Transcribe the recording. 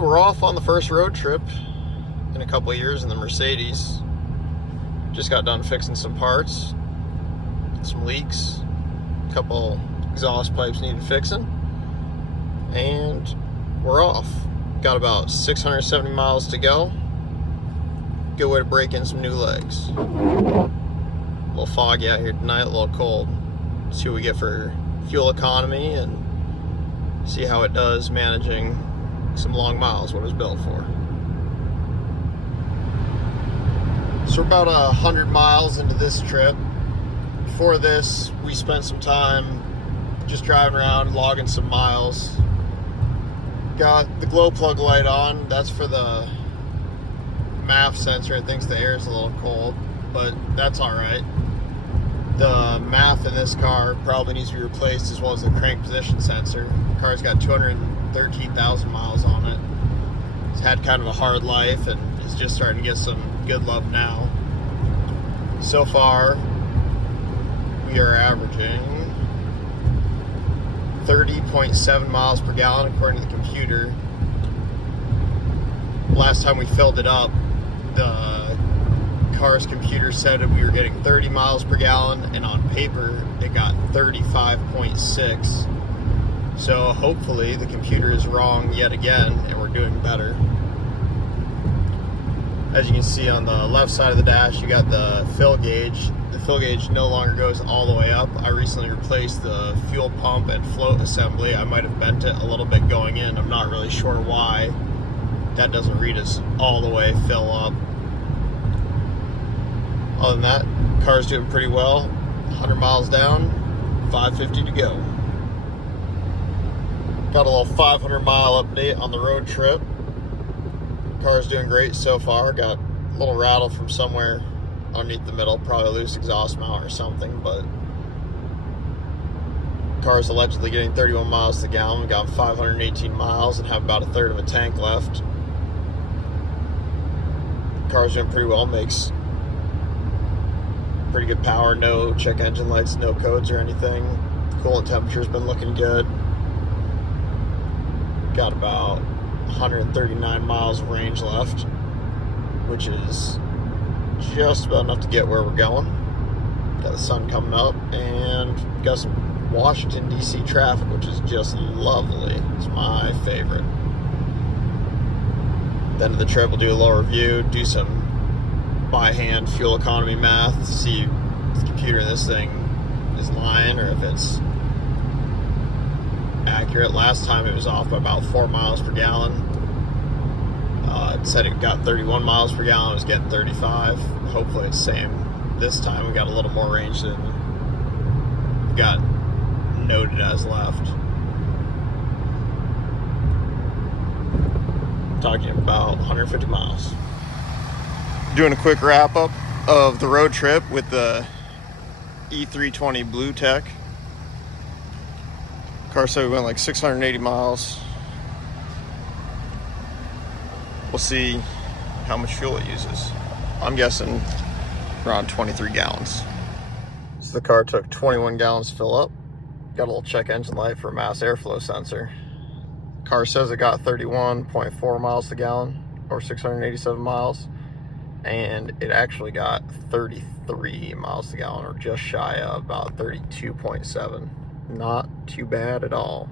And we're off on the first road trip in a couple of years in the Mercedes. Just got done fixing some parts, some leaks, a couple exhaust pipes needed fixing, and we're off. Got about 670 miles to go. Good way to break in some new legs. A little foggy out here tonight, a little cold. See what we get for fuel economy and see how it does managing some long miles, what it was built for. So we're about 100 miles into this trip. Before this, we spent some time just driving around, logging some miles. Got the glow plug light on. That's for the MAF sensor. It thinks the air is a little cold, but that's all right. The MAF in this car probably needs to be replaced, as well as the crank position sensor. The car's got 213,000 miles on it. It's had kind of a hard life and is just starting to get some good love now. So far, we are averaging 30.7 miles per gallon according to the computer. Last time we filled it up, the car's computer said that we were getting 30 miles per gallon, and on paper it got 35.6. So hopefully the computer is wrong yet again and we're doing better. As you can see on the left side of the dash, you got the fill gauge. The fill gauge no longer goes all the way up. I recently replaced the fuel pump and float assembly. I might have bent it a little bit going in. I'm not really sure why. That doesn't read as all the way fill up. Other than that, car's doing pretty well. 100 miles down, 550 to go. Got a little 500 mile update on the road trip. Car's doing great so far. Got a little rattle from somewhere underneath the middle, probably a loose exhaust mount or something, but car's allegedly getting 31 miles to the gallon. We got 518 miles and have about a third of a tank left. Car's doing pretty well, makes pretty good power, no check engine lights, no codes or anything. Coolant temperature's been looking good. Got about 139 miles of range left, which is just about enough to get where we're going. Got the sun coming up and got some Washington DC traffic, which is just lovely. It's my favorite. At the end of the trip, we'll do a little review, do some by hand fuel economy math to see if the computer in this thing is lying or if it's accurate. Last time it was off by about 4 miles per gallon. It said it got 31 miles per gallon. It was getting 35. Hopefully it's the same this time. We got a little more range than we got noted as left. Talking about 150 miles. Doing a quick wrap up of the road trip with the E320 Bluetec. Car said we went like 680 miles. We'll see how much fuel it uses. I'm guessing around 23 gallons. So the car took 21 gallons to fill up. Got a little check engine light for a mass airflow sensor. Car says it got 31.4 miles to the gallon, or 687 miles. And it actually got 33 miles to the gallon, or just shy of about 32.7. Not too bad at all.